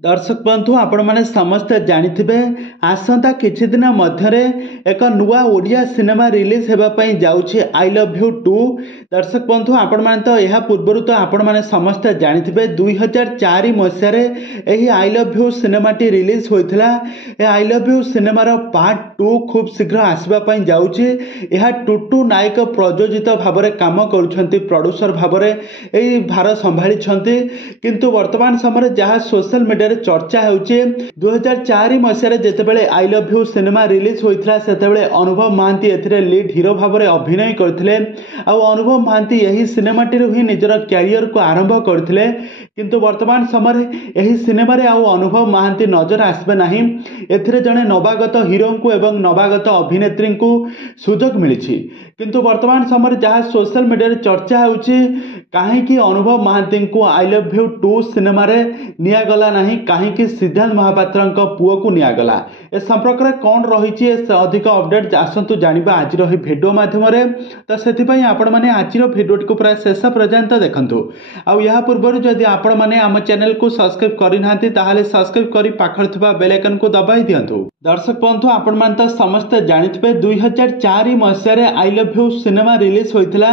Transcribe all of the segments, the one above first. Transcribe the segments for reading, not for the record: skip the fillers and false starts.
दर्शक बंधु आपण मैंने समस्ते जानिथिबे आसंता किछि दिन मध्यरे एक नुआ ओडिया सिनेमा रिलीज हेबापई जाउछि आई लव यू 2। दर्शक बंधु आपण मैंने तो यह पूर्व तो आपण मैंने समस्ते जानिथिबे 2004 मसीह एही आई लव यू सिनेमाटी रिलीज होइथिला। ए आई लव यू सिनेमार पार्ट 2 खूब शीघ्र आसबापई जाउछि। यह टुटू नायक प्रयोजित भाव में काम करुछंती, प्रोड्यूसर भाव में एही भार संभाली छंती। किंतु वर्तमान समय जहाँ सोशल मीडिया चर्चा होउछि 2004 मसीह जेतेबेले I love you cinema release होइथिला सेतेबेले अनुभव महांती एथिरे लीड हीरो भाव में अभिनय करथिले। आ अनुभव महांती यही सिनेमाटी ही निजर कैरियर को आरंभ करथिले। किंतु वर्तमान समय यही सिनेमा रे आउ अनुभव महांती नजर आसबे नहीं। एथिरे जने नवागत हीरो को एवं नवागत अभिनेत्री को सुजोग मिलिछि। किंतु वर्तमान समय जहाँ सोशल मीडिया चर्चा होउछि कहीं अनुभव महांती को आई लव यू 2 सिनेमा रे नियागला नहीं, कहीं सिद्धार्थ महापात्र पुओ को नियागला। ए संपर्क में कौन रही अधिक अपडेट आसतु जानिबा आज भिडियो माध्यम। तो से आपण मैंने आज भिडियो को प्राय शेष पर्यंत देखंतु। आउ या पूर्व जदि आपण मैंने आम चैनल को सब्सक्राइब करना ताहले सब्सक्राइब करी पाखर थिबा बेल आइकन को दबाई दियंतु। दर्शक बंधु आपण मैंने तो समस्ते जानिथिबे 2004 मसीह I love you cinema release होइथिला।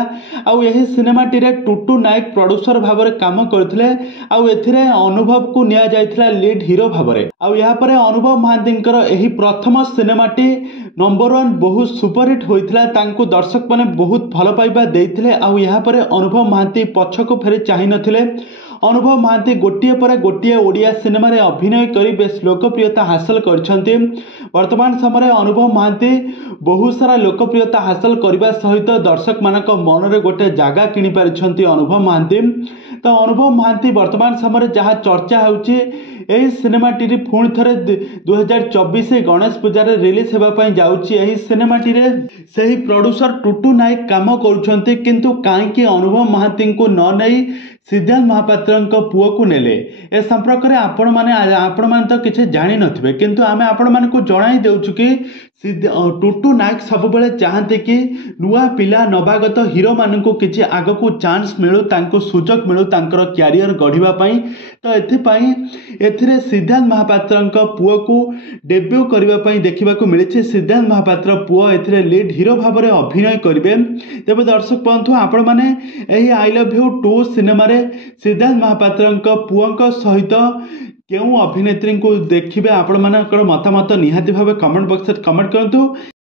आउ यही सिनेमाटी रे टुटू नायक प्रोड्यूसर भाव में काम करथिले। आउ एथिरे अनुभव को निया जायथिला लीड हीरो भाव में। आउ या परे अनुभव महांतींकर एही प्रथम सिनेमाटी नंबर 1 बहुत सुपरहिट होइथिला। तांको दर्शक माने बहुत भल पाइबा देइथिले। आउ या परे अनुभव महांती पछको फेरी चाहि नथिले। अनुभव महांती गोटिए पर गोटिए ओडिया सिनेमा रे अभिनय करी बेस लोकप्रियता हासिल करछंती। वर्तमान समय अनुभव महांती बहुत सारा लोकप्रियता हासिल करने सहित दर्शक मानक मन रे गोटे जगह किनि पारिछंती अनुभव महांती। तो अनुभव महांती वर्तमान समय जहाँ चर्चा होउछि एही सिनेमाटी पुणी थे 2024 गणेश पूजार रिलीज होगापी जाउछि। एही सिनेमाटी से ही प्रोड्यूसर टुटू नायक काम करुछंती। किंतु कहीं अनुभव महांती को न नहीं सिद्धार्थ महापात्र पुओ को नेले। ए संपर्क में आपण माने तो किसी जानी नथिबे, किंतु आमे आपण माने को जणाई देउछु कि टुटू नायक सब बेले चाहते कि नुआ पिला नवागत हीरो मान को किसी आग को चांस मिलू, तांको सुजोग मिलू तांकर कैरियर गढ़िबा पई। तो एथिपाई एथिरे सिद्धार्थ महापात्र पुओ को डेब्यू करबा पई देखिबाकू मिलिछि। सिद्धार्थ महापात्र पुओ एथिरे लीड हीरो भाव में अभिनय करिवे। तेबे दर्शक बंधु आपण माने एही आई लव यू 2 सिनेमा रे सिद्धार्थ महापात्र पुओ सहित केउ अभिनेत्री को देखिबे आपण मानकर मतामत निहाती भाव कमेंट बॉक्स कमेंट करंतु।